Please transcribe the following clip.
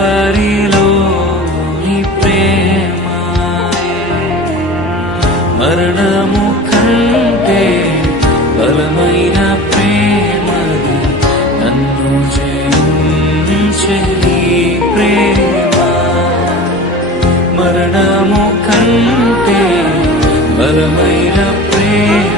ఎవరిలో నీ ప్రేమ మరణము కంటే బలమైన ప్రేమది నన్ను జయించని ప్రేమ. మరణము కంటే బలమైన ప్రేమ